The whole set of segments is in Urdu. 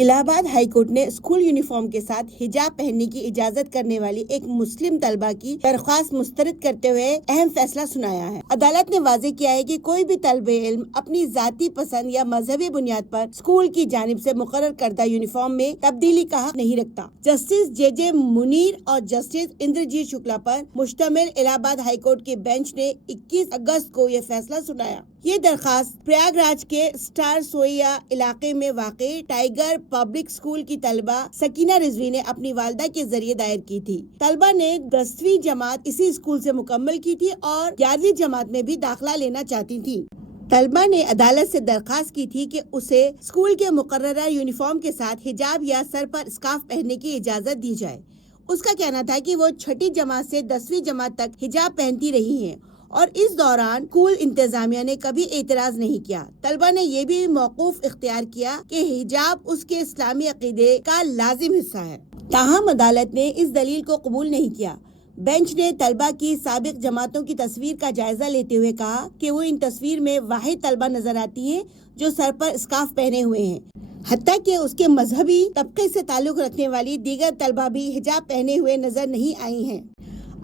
الہ آباد ہائی کورٹ نے اسکول یونیفارم کے ساتھ حجاب پہننے کی اجازت کرنے والی ایک مسلم طلبہ کی درخواست مسترد کرتے ہوئے اہم فیصلہ سنایا ہے۔ عدالت نے واضح کیا ہے کہ کوئی بھی طالب علم اپنی ذاتی پسند یا مذہبی بنیاد پر اسکول کی جانب سے مقرر کردہ یونیفارم میں تبدیلی کا حق نہیں رکھتا۔ جسٹس جے منیر اور جسٹس اندرجیت شکلا پر مشتمل الہ آباد ہائی کورٹ کے بینچ نے 21 اگست کو یہ فیصلہ سنایا۔ یہ درخواست پریاگ راج کے اسٹار سوئیا علاقے میں واقع ٹائیگر پبلک اسکول کی طالبہ سکینہ رضوی نے اپنی والدہ کے ذریعے دائر کی تھی۔ طالبہ نے 10ویں جماعت اسی اسکول سے مکمل کی تھی اور 11ویں جماعت میں بھی داخلہ لینا چاہتی تھی۔ طلبہ نے عدالت سے درخواست کی تھی کہ اسے اسکول کے مقررہ یونیفارم کے ساتھ حجاب یا سر پر اسکارف پہننے کی اجازت دی جائے۔ اس کا کہنا تھا کہ وہ 6ٹھی جماعت سے 10ویں جماعت تک حجاب پہنتی رہی ہیں اور اس دوران اسکول انتظامیہ نے کبھی اعتراض نہیں کیا۔ طلبہ نے یہ بھی موقف اختیار کیا کہ حجاب اس کے اسلامی عقیدے کا لازم حصہ ہے، تاہم عدالت نے اس دلیل کو قبول نہیں کیا۔ بینچ نے طلبہ کی سابق جماعتوں کی تصویر کا جائزہ لیتے ہوئے کہا کہ وہ ان تصویر میں واحد طلبہ نظر آتی ہیں جو سر پر اسکارف پہنے ہوئے ہیں، حتیٰ کہ اس کے مذہبی طبقے سے تعلق رکھنے والی دیگر طلبہ بھی حجاب پہنے ہوئے نظر نہیں آئی ہیں۔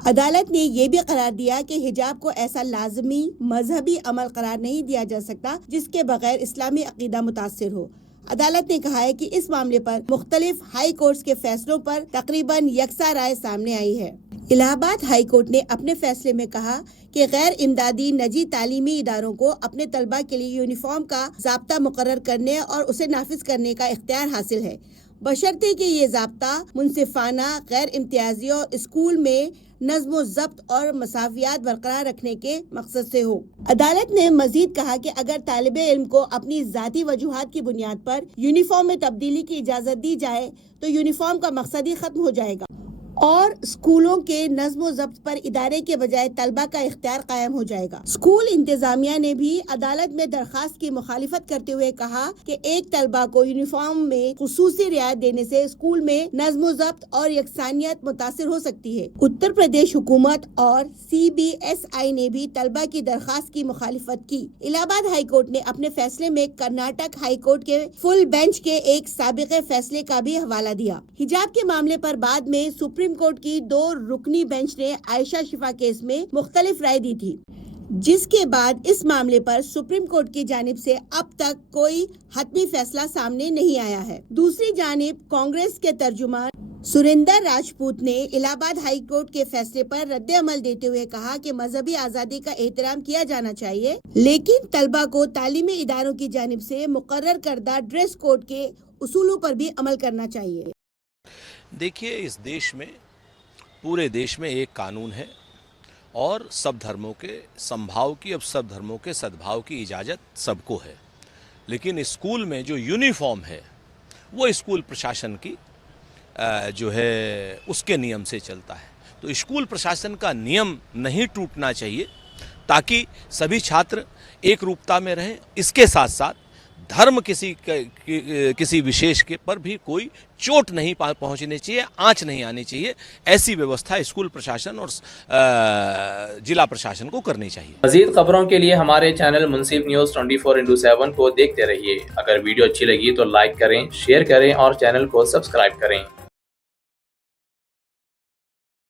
عدالت نے یہ بھی قرار دیا کہ حجاب کو ایسا لازمی مذہبی عمل قرار نہیں دیا جا سکتا جس کے بغیر اسلامی عقیدہ متاثر ہو۔ عدالت نے کہا ہے کہ اس معاملے پر مختلف ہائی کورٹس کے فیصلوں پر تقریباً یکساں رائے سامنے آئی ہے۔ الہ آباد ہائی کورٹ نے اپنے فیصلے میں کہا کہ غیر امدادی نجی تعلیمی اداروں کو اپنے طلبہ کے لیے یونیفارم کا ضابطہ مقرر کرنے اور اسے نافذ کرنے کا اختیار حاصل ہے، بشرطے کہ یہ ضابطہ منصفانہ، غیر امتیازی اور اسکول میں نظم و ضبط اور مساویات برقرار رکھنے کے مقصد سے ہو۔ عدالت نے مزید کہا کہ اگر طالب علم کو اپنی ذاتی وجوہات کی بنیاد پر یونیفارم میں تبدیلی کی اجازت دی جائے تو یونیفارم کا مقصد ہی ختم ہو جائے گا اور اسکولوں کے نظم و ضبط پر ادارے کے بجائے طلبہ کا اختیار قائم ہو جائے گا۔ اسکول انتظامیہ نے بھی عدالت میں درخواست کی مخالفت کرتے ہوئے کہا کہ ایک طلبہ کو یونیفارم میں خصوصی رعایت دینے سے اسکول میں نظم و ضبط اور یکسانیت متاثر ہو سکتی ہے۔ اتر پردیش حکومت اور CBSI نے بھی طلبہ کی درخواست کی مخالفت کی۔ الہ آباد ہائی کورٹ نے اپنے فیصلے میں کرناٹک ہائی کورٹ کے فل بینچ کے ایک سابق فیصلے کا بھی حوالہ دیا۔ حجاب کے معاملے پر بعد میں سپریم کورٹ کی 2 رکنی بینچ نے عائشہ شفا کیس میں مختلف رائے دی تھی، جس کے بعد اس معاملے پر سپریم کورٹ کی جانب سے اب تک کوئی حتمی فیصلہ سامنے نہیں آیا ہے۔ دوسری جانب کانگریس کے ترجمان سریندر راجپوت نے الہ آباد ہائی کورٹ کے فیصلے پر رد عمل دیتے ہوئے کہا کہ مذہبی آزادی کا احترام کیا جانا چاہیے، لیکن طلبہ کو تعلیمی اداروں کی جانب سے مقرر کردہ ڈریس کوڈ کے اصولوں پر بھی عمل کرنا چاہیے۔ دیکھیے، اس دیش میں، پورے دیش میں ایک قانون ہے اور سب دھرموں کے سمبھاؤ کی، اب سب دھرموں کے سدبھاؤ کی اجازت سب کو ہے، لیکن اسکول میں جو یونیفارم ہے وہ اسکول پرشاسن کی جو ہے اس کے نیم سے چلتا ہے، تو اسکول پرشاسن کا نیم نہیں ٹوٹنا چاہیے تاکہ سبھی چھاتر ایک روپتا میں رہیں۔ اس کے ساتھ ساتھ دھرم کسی وشیش کے پر بھی کوئی چوٹ نہیں پہنچنی چاہیے، آنچ نہیں آنی چاہیے، ایسی ویوستھا اسکول پرشاسن اور ضلع پرشاسن کو کرنی چاہیے۔ مزید خبروں کے لیے ہمارے چینل منصف نیوز 24/7 کو دیکھتے رہیے۔ اگر ویڈیو اچھی لگی تو لائک کریں، شیئر کریں اور چینل کو سبسکرائب کریں۔